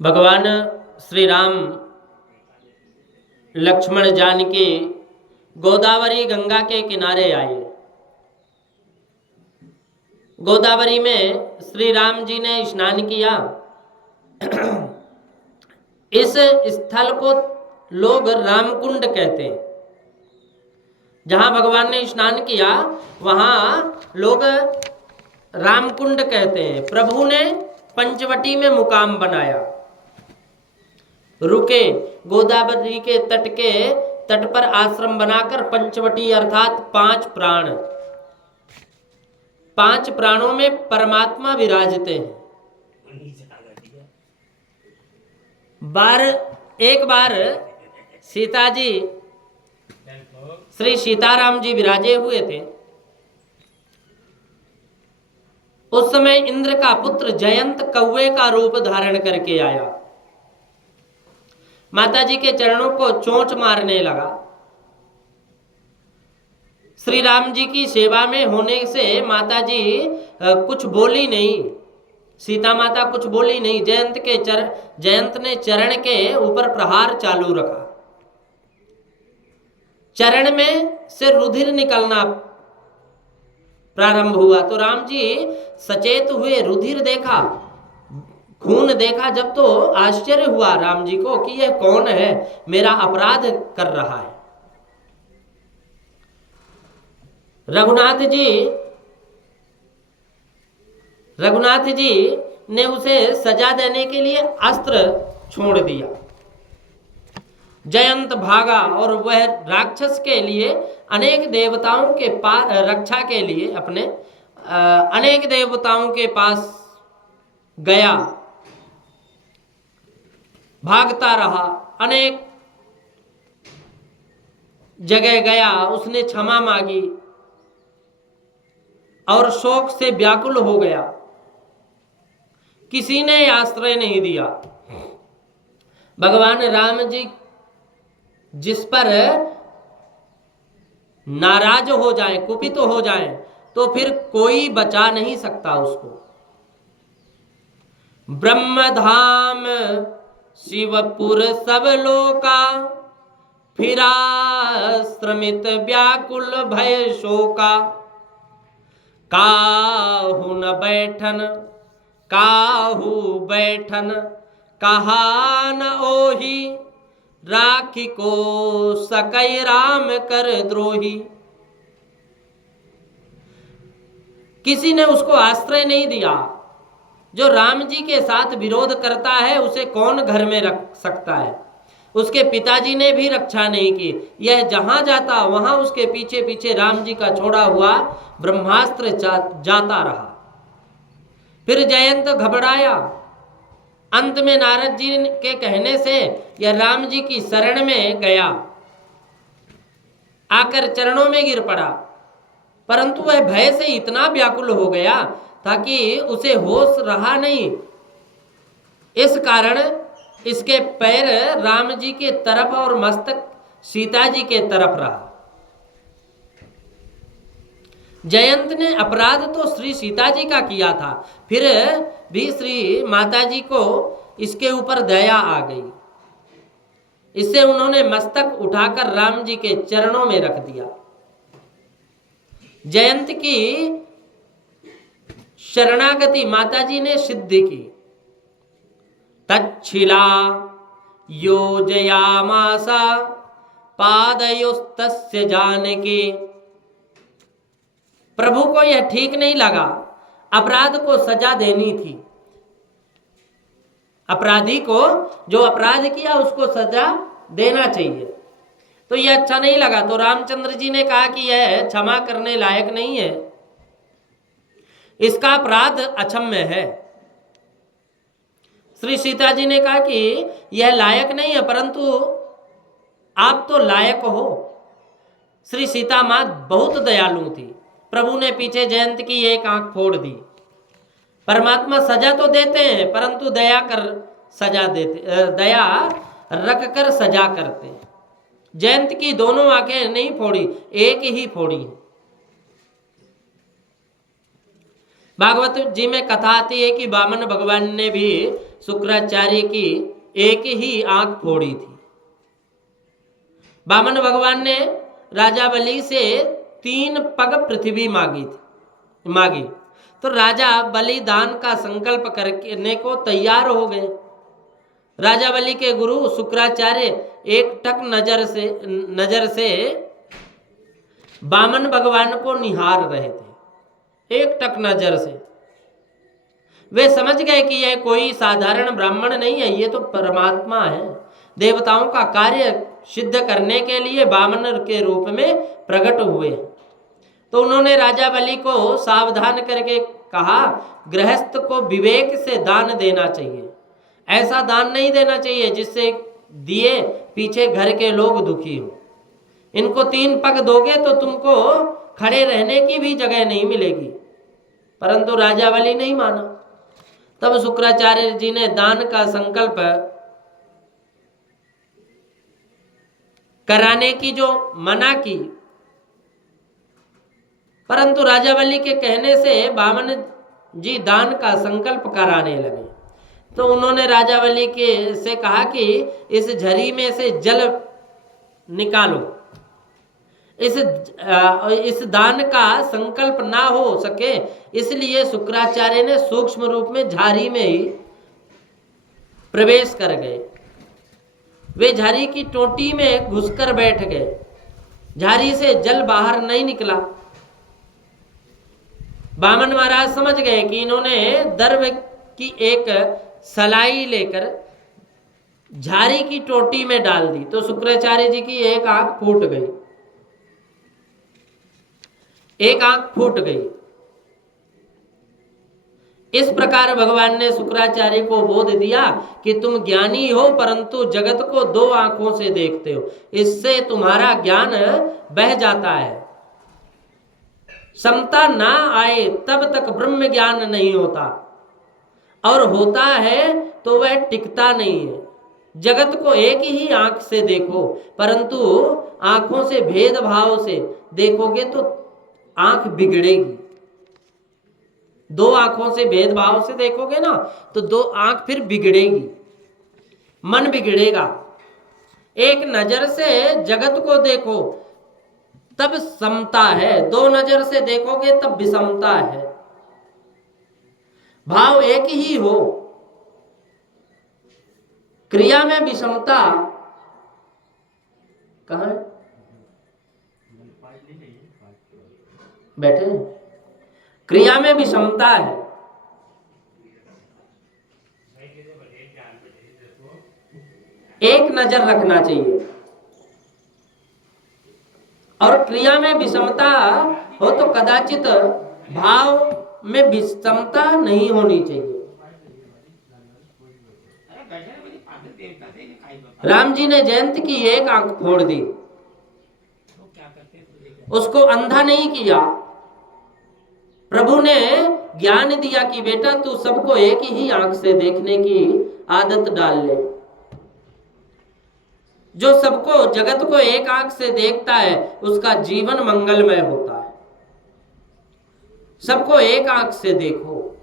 भगवान श्री राम लक्ष्मण जानकी गोदावरी गंगा के किनारे आए। गोदावरी में श्री राम जी ने स्नान किया। इस स्थल को लोग रामकुंड कहते हैं। जहां भगवान ने स्नान किया वहां लोग रामकुंड कहते हैं। प्रभु ने पंचवटी में मुकाम बनाया, रुके। गोदावरी के तट पर आश्रम बनाकर पंचवटी अर्थात पांच प्राणों में परमात्मा विराजते हैं। एक बार सीता जी, श्री सीताराम जी विराजे हुए थे। उस समय इंद्र का पुत्र जयंत कौवे का रूप धारण करके आया। माता जी के चरणों को चोंच मारने लगा। श्री राम जी की सेवा में होने से माता जी कुछ बोली नहीं, सीता माता कुछ बोली नहीं। जयंत ने चरण के ऊपर प्रहार चालू रखा। चरण में से रुधिर निकलना प्रारंभ हुआ तो राम जी सचेत हुए। रुधिर देखा, खून देखा जब तो आश्चर्य हुआ राम जी को कि यह कौन है, मेरा अपराध कर रहा है। रघुनाथ जी ने उसे सजा देने के लिए अस्त्र छोड़ दिया। जयंत भागा और वह राक्षस के लिए अनेक देवताओं के पास रक्षा के लिए अपने अनेक देवताओं के पास गया, भागता रहा। अनेक जगह गया, उसने क्षमा मांगी और शोक से व्याकुल हो गया। किसी ने आश्रय नहीं दिया। भगवान राम जी जिस पर नाराज हो जाए, कुपित हो जाए, तो फिर कोई बचा नहीं सकता उसको। ब्रह्मधाम शिवपुर सब लोका, फिरा श्रमित व्याकुल भय शोका। काहू बैठन कहा न ओही, राखी को सकई राम कर द्रोही। किसी ने उसको आश्रय नहीं दिया। जो राम जी के साथ विरोध करता है उसे कौन घर में रख सकता है। उसके पिताजी ने भी रक्षा नहीं की। यह जहां जाता वहां उसके पीछे पीछे राम जी का छोड़ा हुआ ब्रह्मास्त्र जाता रहा। फिर जयंत घबराया। अंत में नारद जी के कहने से यह राम जी की शरण में गया, आकर चरणों में गिर पड़ा। परंतु वह भय से इतना व्याकुल हो गया था कि उसे होश रहा नहीं। इस कारण इसके पैर राम जी के तरफ और मस्तक सीता जी के तरफ रहा। जयंत ने अपराध तो श्री सीता जी का किया था, फिर भी श्री माता जी को इसके ऊपर दया आ गई। इससे उन्होंने मस्तक उठाकर राम जी के चरणों में रख दिया। जयंत की शरणागति माता जी ने सिद्ध की। तच्छिला योजयामासा पादयोस्तस्य जानकी। प्रभु को यह ठीक नहीं लगा, अपराध को सजा देनी थी। अपराधी को जो अपराध किया उसको सजा देना चाहिए, तो यह अच्छा नहीं लगा। तो रामचंद्र जी ने कहा कि यह क्षमा करने लायक नहीं है, इसका अपराध अक्षम्य है। श्री सीता जी ने कहा कि यह लायक नहीं है, परंतु आप तो लायक हो। श्री सीता माँ बहुत दयालु थी। प्रभु ने पीछे जयंत की एक आंख फोड़ दी। परमात्मा सजा तो देते हैं परंतु दया रख कर सजा करते हैं। जयंत की दोनों आंखें नहीं फोड़ी, एक ही फोड़ी। भागवत जी में कथा आती है कि वामन भगवान ने भी शुक्राचार्य की एक ही आंख फोड़ी थी। वामन भगवान ने राजा बलि से 3 पग पृथ्वी मांगी तो राजा बलि दान का संकल्प करने को तैयार हो गए। राजा बलि के गुरु शुक्राचार्य एक टक नजर से वामन भगवान को निहार रहे थे। एक टक नजर से वे समझ गए कि यह कोई साधारण ब्राह्मण नहीं है, ये तो परमात्मा है। देवताओं का कार्य सिद्ध करने के लिए वामन के रूप में प्रकट हुए। तो उन्होंने राजा बलि को सावधान करके कहा, गृहस्थ को विवेक से दान देना चाहिए। ऐसा दान नहीं देना चाहिए जिससे दिए पीछे घर के लोग दुखी हो। इनको 3 पग दोगे तो तुमको खड़े रहने की भी जगह नहीं मिलेगी। परंतु राजा बलि नहीं माना। तब शुक्राचार्य जी ने दान का संकल्प कराने की जो मना की, परंतु राजा बलि के कहने से वामन जी दान का संकल्प कराने लगे। तो उन्होंने राजा बलि से कहा कि इस झरी में से जल निकालो। इस दान का संकल्प ना हो सके इसलिए शुक्राचार्य ने सूक्ष्म रूप में झारी में ही प्रवेश कर गए। वे झारी की टोटी में घुसकर बैठ गए। झारी से जल बाहर नहीं निकला। वामन महाराज समझ गए कि इन्होंने दर्भ की एक सलाई लेकर झारी की टोटी में डाल दी। तो शुक्राचार्य जी की एक आंख फूट गई। इस प्रकार भगवान ने शुक्राचार्य को बोध दिया कि तुम ज्ञानी हो परंतु जगत को 2 आंखों से देखते हो, इससे तुम्हारा ज्ञान बह जाता है। समता ना आए तब तक ब्रह्म ज्ञान नहीं होता, और होता है तो वह टिकता नहीं है। जगत को एक ही आंख से देखो, परंतु आंखों से भेदभाव से देखोगे तो आंख बिगड़ेगी। 2 आंखों से भेदभाव से देखोगे ना तो 2 आंख फिर बिगड़ेगी, मन बिगड़ेगा। एक नजर से जगत को देखो तब समता है, 2 नजर से देखोगे तब विषमता है। भाव एक ही हो, क्रिया में विषमता कहाँ है? बैठे हैं। क्रिया में विषमता है। एक नजर रखना चाहिए, और क्रिया में विषमता हो तो कदाचित भाव में विषमता नहीं होनी चाहिए। राम जी ने जयंत की एक आंख फोड़ दी, उसको अंधा नहीं किया। प्रभु ने ज्ञान दिया कि बेटा तू सबको एक ही आंख से देखने की आदत डाल ले। जो सबको जगत को एक आंख से देखता है उसका जीवन मंगलमय होता है। सबको एक आंख से देखो,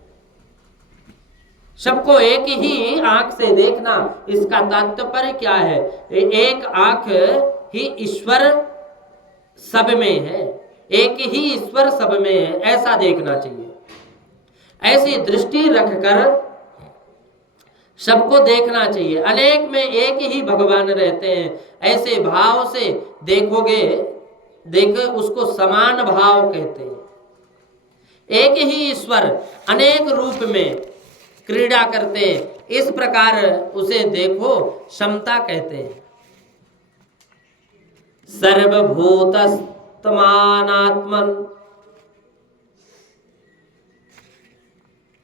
सबको एक ही आंख से देखना, इसका तात्पर्य क्या है? एक आंख ही ईश्वर सब में है, एक ही ईश्वर सब में है, ऐसा देखना चाहिए। ऐसी दृष्टि रखकर सबको देखना चाहिए। अनेक में एक ही भगवान रहते हैं, ऐसे भाव से देखोगे, देखो उसको समान भाव कहते हैं। एक ही ईश्वर अनेक रूप में क्रीड़ा करते हैं, इस प्रकार उसे देखो, समता कहते हैं। सर्वभूतस्तमानात्मन,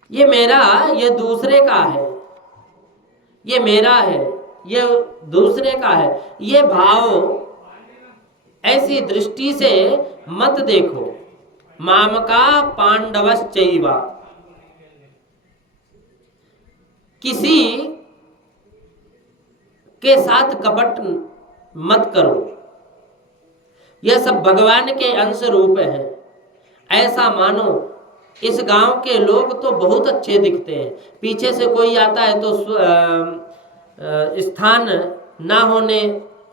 ये मेरा, ये दूसरे का है, ये मेरा है, ये दूसरे का है, ये भाव ऐसी दृष्टि से मत देखो। मामका पांडवश्चैव, किसी के साथ कपट मत करो, यह सब भगवान के अंश रूप है, ऐसा मानो। इस गांव के लोग तो बहुत अच्छे दिखते हैं, पीछे से कोई आता है तो स्थान ना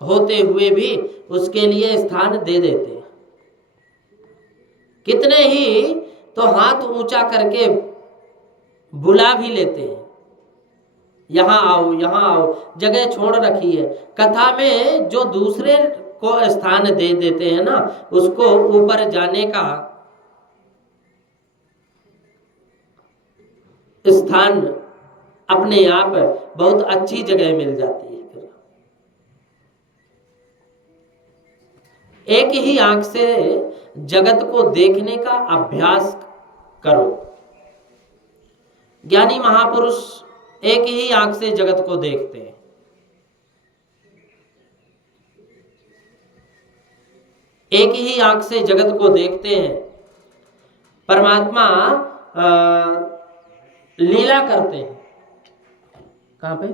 होते हुए भी उसके लिए स्थान दे देते हैं। कितने ही तो हाथ ऊंचा करके बुला भी लेते हैं, यहाँ आओ यहाँ आओ, जगह छोड़ रखी है। कथा में जो दूसरे को स्थान दे देते हैं ना, उसको ऊपर जाने का स्थान अपने आप बहुत अच्छी जगह मिल जाती है। एक ही आंख से जगत को देखने का अभ्यास करो। ज्ञानी महापुरुष एक ही आंख से जगत को देखते हैं। एक ही आंख से जगत को देखते हैं। परमात्मा लीला करते हैं। कहां पे?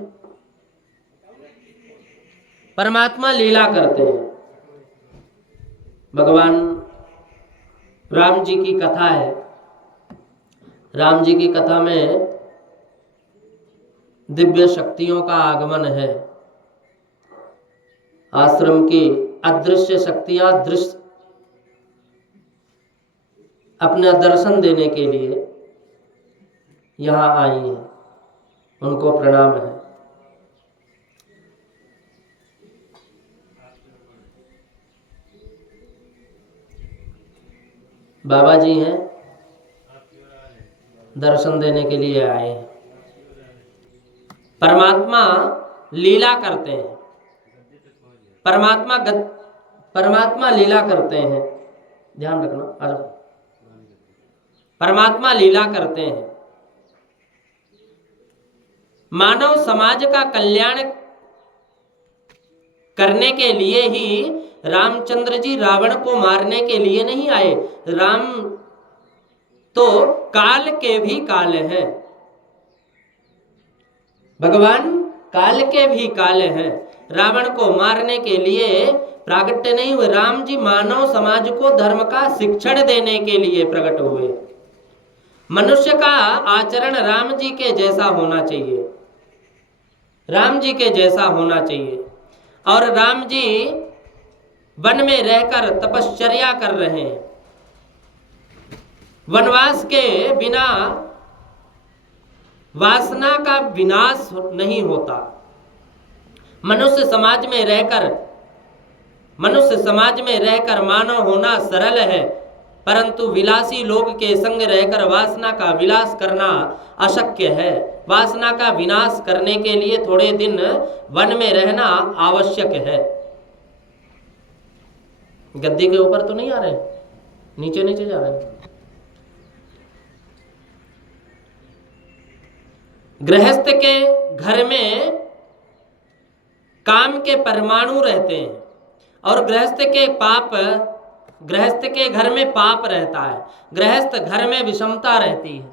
परमात्मा लीला करते हैं। भगवान राम जी की कथा है। राम जी की कथा में दिव्य शक्तियों का आगमन है। आश्रम की अदृश्य शक्तियां दृश्य अपना दर्शन देने के लिए यहाँ आई हैं। उनको प्रणाम है। बाबा जी हैं, दर्शन देने के लिए आए हैं। परमात्मा लीला करते हैं। परमात्मा लीला करते हैं। ध्यान रखना, आ जाओ। परमात्मा लीला करते हैं। मानव समाज का कल्याण करने के लिए ही रामचंद्र जी रावण को मारने के लिए नहीं आए। राम तो काल के भी काल हैं। भगवान काल के भी काल हैं। रावण को मारने के लिए प्रागट्य नहीं हुए। राम जी मानव समाज को धर्म का शिक्षण देने के लिए प्रकट हुए। मनुष्य का आचरण राम जी के जैसा होना चाहिए। राम जी के जैसा होना चाहिए। और राम जी वन में रहकर तपश्चर्या कर रहे हैं। वनवास के बिना वासना का विनाश नहीं होता। मनुष्य समाज में रहकर मानव होना सरल है, परंतु विलासी लोग के संग रहकर वासना का विलास करना अशक्य है। वासना का विनाश करने के लिए थोड़े दिन वन में रहना आवश्यक है। गद्दी के ऊपर तो नहीं आ रहे, नीचे नीचे जा रहे हैं। गृहस्थ के घर में काम के परमाणु रहते हैं और गृहस्थ के घर में पाप रहता है। गृहस्थ घर में विषमता रहती है।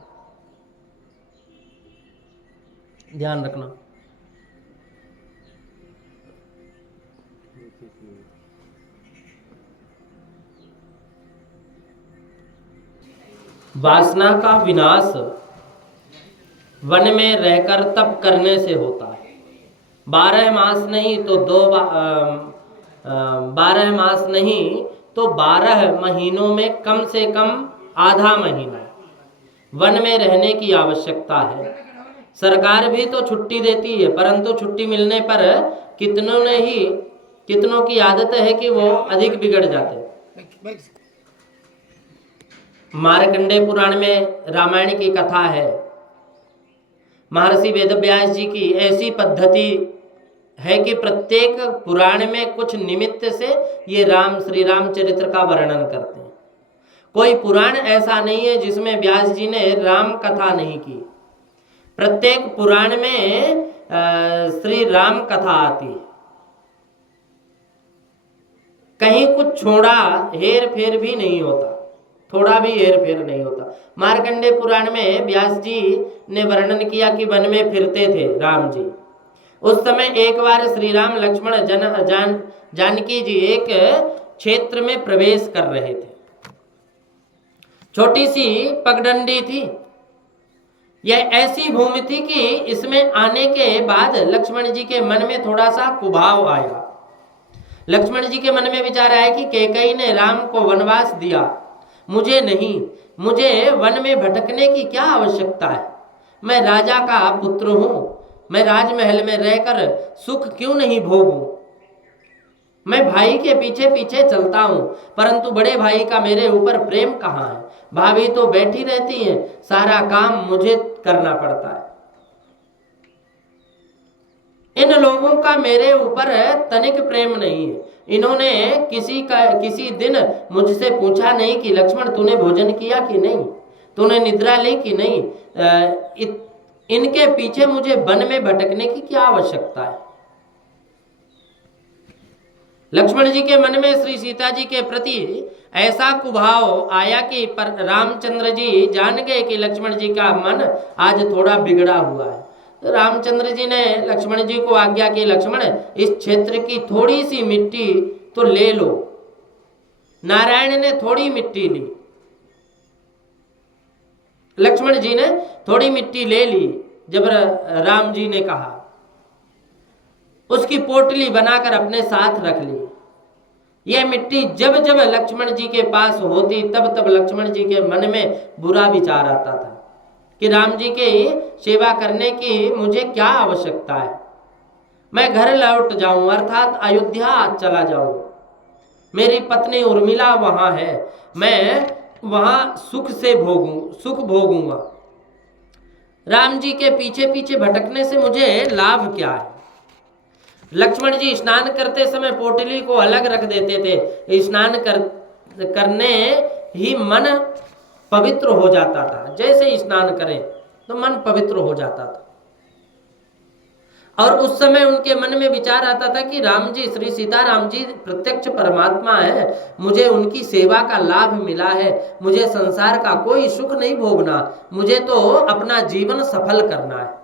ध्यान रखना। वासना का विनाश वन में रहकर तप करने से होता है। 12 मास नहीं तो 12 मास नहीं तो 12 महीनों में कम से कम आधा महीना वन में रहने की आवश्यकता है। सरकार भी तो छुट्टी देती है, परंतु छुट्टी मिलने पर कितनों की आदत है कि वो अधिक बिगड़ जाते हैं। मार्कंडेय पुराण में रामायण की कथा है। महर्षि वेदव्यास जी की ऐसी पद्धति है कि प्रत्येक पुराण में कुछ निमित्त से ये श्री रामचरित्र का वर्णन करते हैं। कोई पुराण ऐसा नहीं है जिसमें व्यास जी ने राम कथा नहीं की। प्रत्येक पुराण में श्री राम कथा आती है। कहीं कुछ छोड़ा हेर फेर भी नहीं होता, थोड़ा भी हेर फेर नहीं होता। मार्कंडेय पुराण में व्यास जी ने वर्णन किया कि वन में फिरते थे राम जी। उस समय एक बार श्री राम लक्ष्मण जानकी जी एक क्षेत्र में प्रवेश कर रहे थे। छोटी सी पगडंडी थी। यह ऐसी भूमि थी कि इसमें आने के बाद लक्ष्मण जी के मन में थोड़ा सा कुभाव आया। लक्ष्मण जी के मन में विचार आया कि कैकेयी ने राम को वनवास दिया, मुझे नहीं, मुझे वन में भटकने की क्या आवश्यकता है? मैं राजा का पुत्र हूं, मैं राजमहल में रहकर सुख क्यों नहीं भोगूं? मैं भाई के पीछे पीछे चलता हूं, परंतु बड़े भाई का मेरे ऊपर प्रेम कहाँ है? भाभी तो बैठी रहती हैं, सारा काम मुझे करना पड़ता है। इन लोगों का मेरे ऊपर तनिक प्रेम नहीं है। इन्होंने किसी दिन मुझसे पूछा नहीं कि लक्ष्मण तूने भोजन किया कि नहीं, तूने निद्रा ली कि नहीं। इनके पीछे मुझे वन में भटकने की क्या आवश्यकता है? लक्ष्मण जी के मन में श्री सीता जी के प्रति ऐसा कुभाव आया कि पर रामचंद्र जी जान गए कि लक्ष्मण जी का मन आज थोड़ा बिगड़ा हुआ है। तो रामचंद्र जी ने लक्ष्मण जी को आज्ञा की, लक्ष्मण इस क्षेत्र की थोड़ी सी मिट्टी तो ले लो। नारायण ने थोड़ी मिट्टी ली, लक्ष्मण जी ने थोड़ी मिट्टी ले ली। जब राम जी ने कहा, उसकी पोटली बनाकर अपने साथ रख ली। यह मिट्टी जब जब लक्ष्मण जी के पास होती तब तब लक्ष्मण जी के मन में बुरा विचार आता था कि राम जी के सेवा करने की मुझे क्या आवश्यकता है? मैं घर लौट जाऊं, अर्थात अयोध्या चला जाऊं। मेरी पत्नी उर्मिला वहां है, मैं वहां सुख भोगूंगा। राम जी के पीछे पीछे भटकने से मुझे लाभ क्या है? लक्ष्मण जी स्नान करते समय पोटली को अलग रख देते थे। स्नान करने ही मन पवित्र हो जाता था। जैसे ही स्नान करें तो मन पवित्र हो जाता था। और उस समय उनके मन में विचार आता था कि राम जी, श्री सीताराम जी प्रत्यक्ष परमात्मा है, मुझे उनकी सेवा का लाभ मिला है, मुझे संसार का कोई सुख नहीं भोगना, मुझे तो अपना जीवन सफल करना है।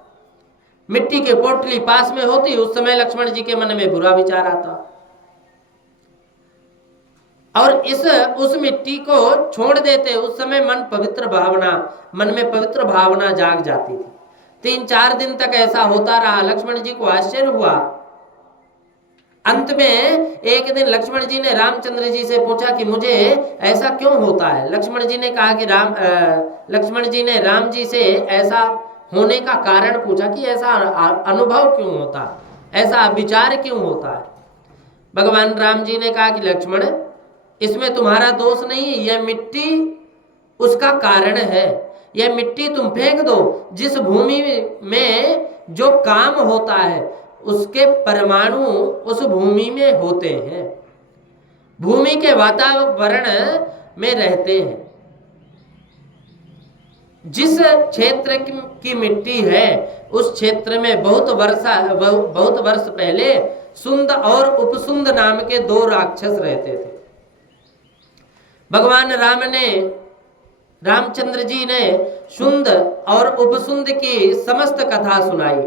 मिट्टी के पोटली पास में होती, उस समय लक्ष्मण जी के मन में बुरा विचार आता और उस मिट्टी को छोड़ देते। उस समय मन में पवित्र भावना जाग जाती थी। 3-4 दिन तक ऐसा होता रहा। लक्ष्मण जी को आश्चर्य हुआ। अंत में एक दिन लक्ष्मण जी ने रामचंद्र जी से पूछा कि मुझे ऐसा क्यों होता है? लक्ष्मण जी ने कहा कि लक्ष्मण जी ने राम जी से ऐसा होने का कारण पूछा कि ऐसा अनुभव क्यों होता है, ऐसा विचार क्यों होता है? भगवान राम जी ने कहा कि लक्ष्मण, इसमें तुम्हारा दोष नहीं है, यह मिट्टी उसका कारण है। यह मिट्टी तुम फेंक दो। जिस भूमि में जो काम होता है उसके परमाणु उस भूमि में होते हैं, भूमि के वातावरण में रहते हैं। जिस क्षेत्र की मिट्टी है उस क्षेत्र में बहुत वर्ष पहले सुंद और उपसुंद नाम के 2 राक्षस रहते थे। भगवान रामचंद्र जी ने सुंद और उपसुंद की समस्त कथा सुनाई।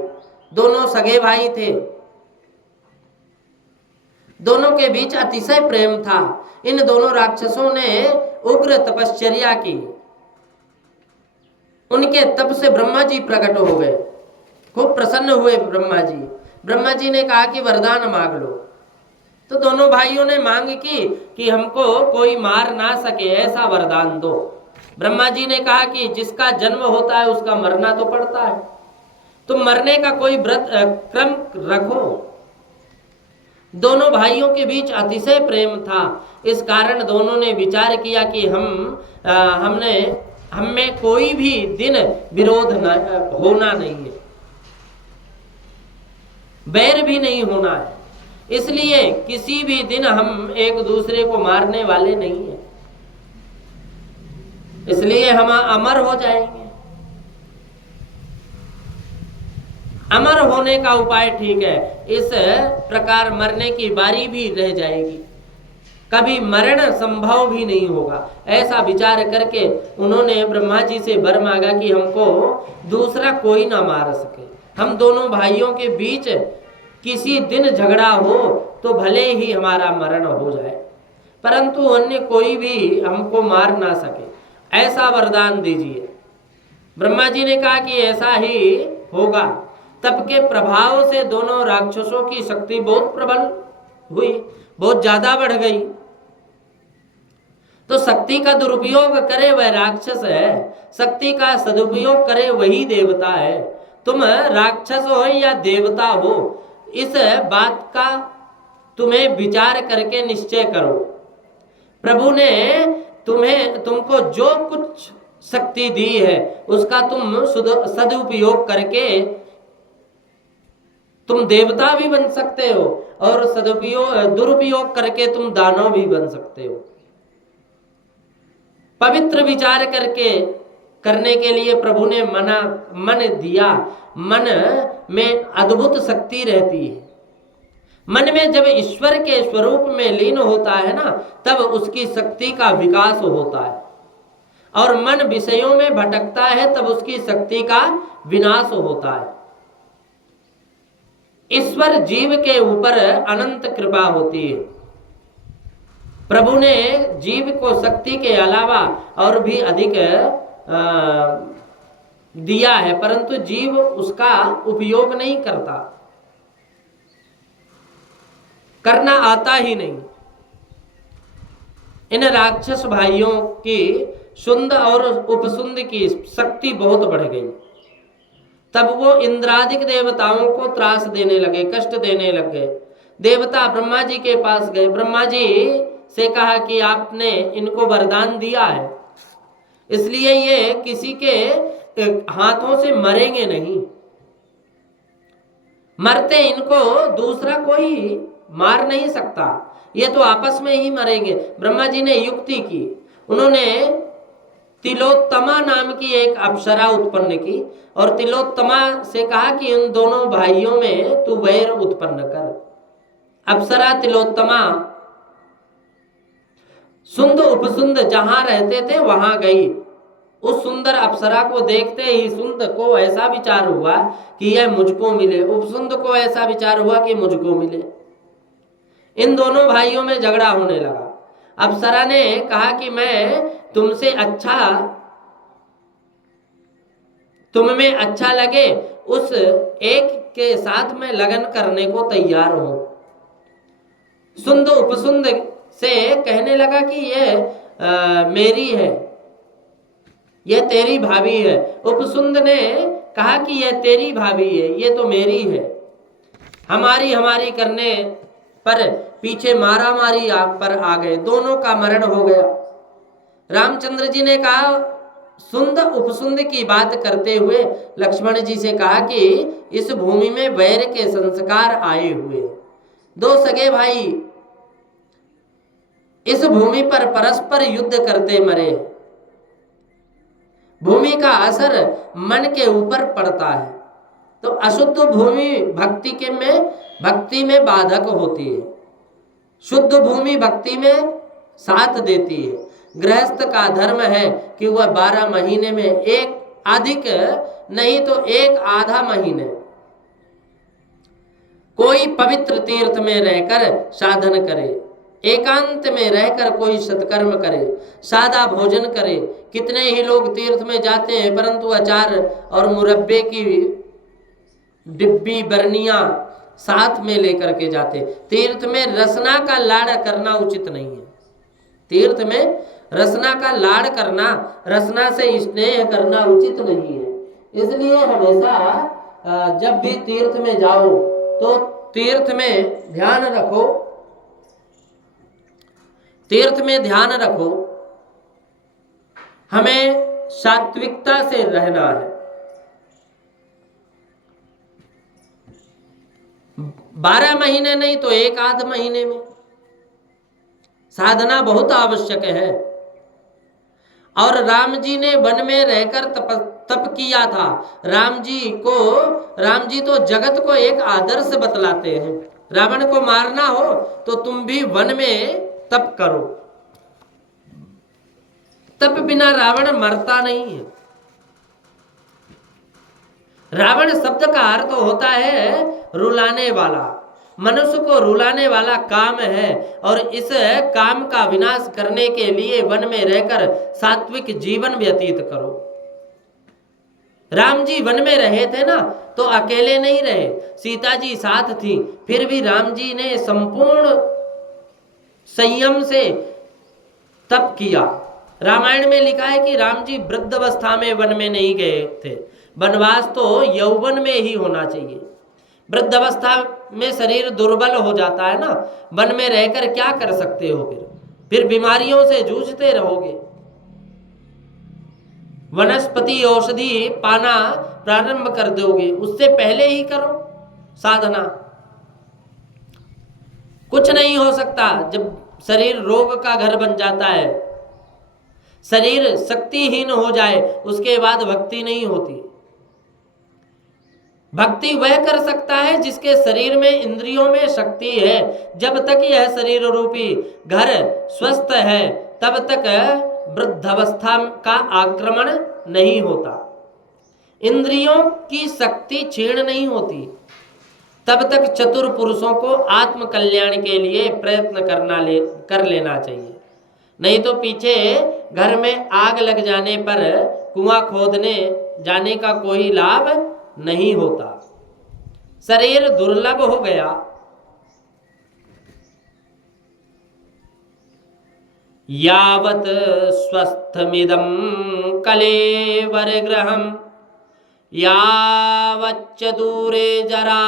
दोनों सगे भाई थे, दोनों के बीच अतिशय प्रेम था। इन दोनों राक्षसों ने उग्र तपश्चर्या की। उनके तप से ब्रह्मा जी प्रकट हो गए, खूब प्रसन्न हुए ब्रह्मा जी। ब्रह्मा जी ने कहा कि वरदान मांग लो। तो दोनों भाइयों ने मांग की कि हमको कोई मार ना सके, ऐसा वरदान दो। ब्रह्मा जी ने कहा कि जिसका जन्म होता है उसका मरना तो पड़ता है, तुम मरने का कोई क्रम रखो। दोनों भाइयों के बीच अतिशय प्रेम था, इस कारण दोनों ने विचार किया कि हमें कोई भी दिन विरोध होना नहीं है, बैर भी नहीं होना है। इसलिए किसी भी दिन हम एक दूसरे को मारने वाले नहीं हैं, इसलिए हम अमर हो जाएंगे। अमर होने का उपाय ठीक है, इस प्रकार मरने की बारी भी रह जाएगी, कभी मरण संभव भी नहीं होगा। ऐसा विचार करके उन्होंने ब्रह्मा जी से वर मांगा कि हमको दूसरा कोई ना मार सके। हम दोनों भाइयों के बीच किसी दिन झगड़ा हो तो भले ही हमारा मरण हो जाए, परंतु अन्य कोई भी हमको मार ना सके। ऐसा वरदान दीजिए। ब्रह्मा जी ने कहा कि ऐसा ही होगा। तप के प्रभाव से दोनों राक्षसों की शक्ति बहुत प्रबल हुई, बहुत ज्यादा बढ़ गई। तो शक्ति का दुरुपयोग करे वह राक्षस है, शक्ति का सदुपयोग करे वही देवता है। तुम राक्षस हो या देवता हो, इस बात का तुम्हें विचार करके निश्चय करो। प्रभु ने तुमको जो कुछ शक्ति दी है उसका तुम सदुपयोग करके तुम देवता भी बन सकते हो, और दुरुपयोग करके तुम दानव भी बन सकते हो। पवित्र विचार करके करने के लिए प्रभु ने मन दिया। मन में अद्भुत शक्ति रहती है। मन में जब ईश्वर के स्वरूप में लीन होता है ना, तब उसकी शक्ति का विकास होता है। और मन विषयों में भटकता है तब उसकी शक्ति का विनाश होता है। ईश्वर जीव के ऊपर अनंत कृपा होती है। प्रभु ने जीव को शक्ति के अलावा और भी अधिक दिया है, परंतु जीव उसका उपयोग नहीं करता, करना आता ही नहीं। इन राक्षस भाइयों की सुंद और उपसुंद की शक्ति बहुत बढ़ गई। तब वो इंद्रादिक देवताओं को त्रास देने लगे, कष्ट देने लग गए। देवता ब्रह्मा जी के पास गए। ब्रह्मा जी से कहा कि आपने इनको वरदान दिया है, इसलिए ये किसी के हाथों से मरेंगे नहीं। मरते इनको दूसरा कोई मार नहीं सकता, ये तो आपस में ही मरेंगे। ब्रह्मा जी ने युक्ति की। उन्होंने तिलोत्तमा नाम की एक अप्सरा उत्पन्न की और तिलोत्तमा से कहा कि उन दोनों भाइयों में तू वैर उत्पन्न कर। अप्सरा तिलोत्तमा सुंद उपसुंद जहां रहते थे वहां गई। उस सुंदर अप्सरा को देखते ही सुंद को ऐसा विचार हुआ कि यह मुझको मिले, उपसुंद को ऐसा विचार हुआ कि मुझको मिले। इन दोनों भाइयों में झगड़ा होने लगा। अप्सरा ने कहा कि मैं तुमसे अच्छा, तुम में अच्छा लगे उस एक के साथ मैं लगन करने को तैयार हूं। सुंद उपसुंद से कहने लगा कि यह मेरी है, यह तेरी भाभी है। उपसुंद ने कहा कि यह तेरी भाभी है, ये तो मेरी है। हमारी हमारी करने पर पीछे मारा मारी पर आ गए, दोनों का मरण हो गया। रामचंद्र जी ने कहा, सुंद उपसुंद की बात करते हुए लक्ष्मण जी से कहा कि इस भूमि में वैर के संस्कार आए हुए, दो सगे भाई इस भूमि पर परस्पर युद्ध करते मरे। भूमि का असर मन के ऊपर पड़ता है, तो अशुद्ध भूमि भक्ति में बाधक होती है, शुद्ध भूमि भक्ति में साथ देती है। गृहस्थ का धर्म है कि वह 12 महीने में एक अधिक नहीं तो एक आधा महीने कोई पवित्र तीर्थ में रहकर साधन करे, एकांत में रहकर कोई सत्कर्म करे, सादा भोजन करे। कितने ही लोग तीर्थ में जाते हैं परंतु अचार और मुरब्बे की डिब्बी बरनियां साथ में लेकर के जाते। तीर्थ में रसना का लाड़ करना उचित नहीं है। तीर्थ में रसना का लाड़ करना, रसना से स्नेह करना उचित नहीं है। इसलिए हमेशा जब भी तीर्थ में जाओ तो तीर्थ में ध्यान रखो, तीर्थ में ध्यान रखो हमें सात्विकता से रहना है। 12 महीने नहीं तो एक आध महीने में साधना बहुत आवश्यक है। और राम जी ने वन में रहकर तप किया था। राम जी तो जगत को एक आदर्श बतलाते हैं। रावण को मारना हो तो तुम भी वन में तप करो। तप बिना रावण मरता नहीं है। रावण शब्द का अर्थ होता है रुलाने वाला। मनुष्य को रुलाने वाला काम है, और इस काम का विनाश करने के लिए वन में रहकर सात्विक जीवन व्यतीत करो। राम जी वन में रहे थे ना, तो अकेले नहीं रहे, सीता जी साथ थी, फिर भी राम जी ने संपूर्ण संयम से तप किया। रामायण में लिखा है कि राम जी वृद्ध अवस्था में वन में नहीं गए थे। वनवास तो यौवन में ही होना चाहिए। वृद्ध अवस्था में शरीर दुर्बल हो जाता है ना, वन में रहकर क्या कर सकते हो? फिर बीमारियों से जूझते रहोगे। वनस्पति औषधि पाना प्रारंभ कर दोगे, उससे पहले ही करो साधना। कुछ नहीं हो सकता जब शरीर रोग का घर बन जाता है, शरीर शक्तिहीन हो जाए, उसके बाद भक्ति नहीं होती। भक्ति वह कर सकता है जिसके शरीर में, इंद्रियों में शक्ति है। जब तक यह शरीर रूपी घर स्वस्थ है, तब तक वृद्धावस्था का आक्रमण नहीं होता, इंद्रियों की शक्ति क्षीण नहीं होती। तब तक चतुर पुरुषों को आत्म कल्याण के लिए प्रयत्न कर लेना चाहिए। नहीं तो पीछे घर में आग लग जाने पर कुआं खोदने जाने का कोई लाभ नहीं होता। शरीर दुर्लभ हो गया, यावत स्वस्थमिदं कलेवर गृहं यावच्च दूरे जरा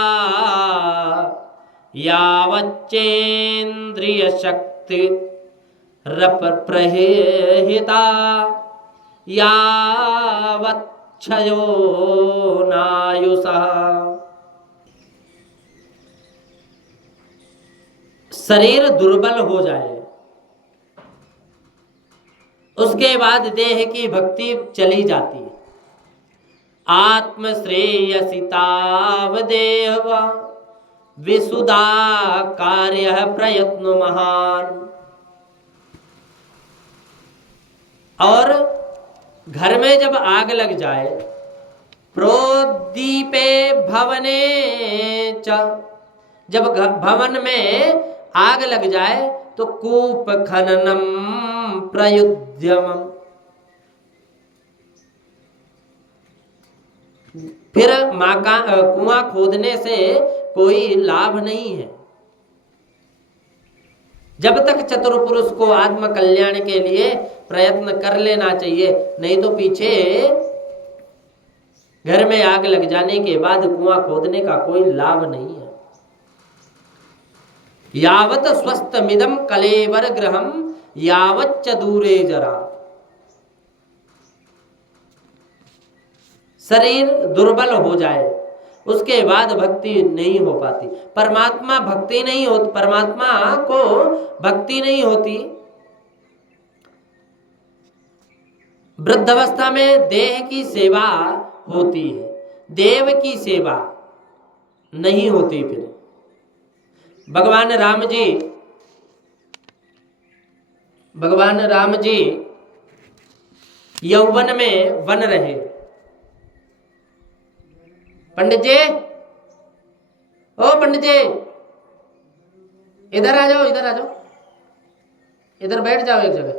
यावच्चेन्द्रिय शक्ति रप प्रहिता यावच्छयो नायुषः। शरीर दुर्बल हो जाए, उसके बाद देह की भक्ति चली जाती है। आत्मश्रेयसितावदेव विसुधा कार्य प्रयत्न महान। और घर में जब आग लग जाए, प्रोद्दीपे भवने च, जब भवन में आग लग जाए तो कूप खननम प्रयुध्यमम, फिर कुआं खोदने से कोई लाभ नहीं है। जब तक चतुर पुरुष को आत्म कल्याण के लिए प्रयत्न कर लेना चाहिए, नहीं तो पीछे घर में आग लग जाने के बाद कुआं खोदने का कोई लाभ नहीं है। यावत स्वस्थमिदं कलेवर गृहं यावच्च दूरे जरा। शरीर दुर्बल हो जाए, उसके बाद भक्ति नहीं हो पाती। परमात्मा भक्ति नहीं होती, परमात्मा को भक्ति नहीं होती। वृद्धावस्था में देह की सेवा होती है, देव की सेवा नहीं होती। फिर भगवान राम जी यौवन में वन रहे। पंडित जी, ओ पंडित जी, इधर आ जाओ, इधर आ जाओ, इधर बैठ जाओ एक जगह।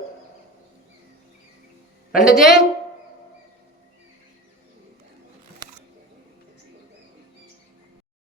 पंडित जी,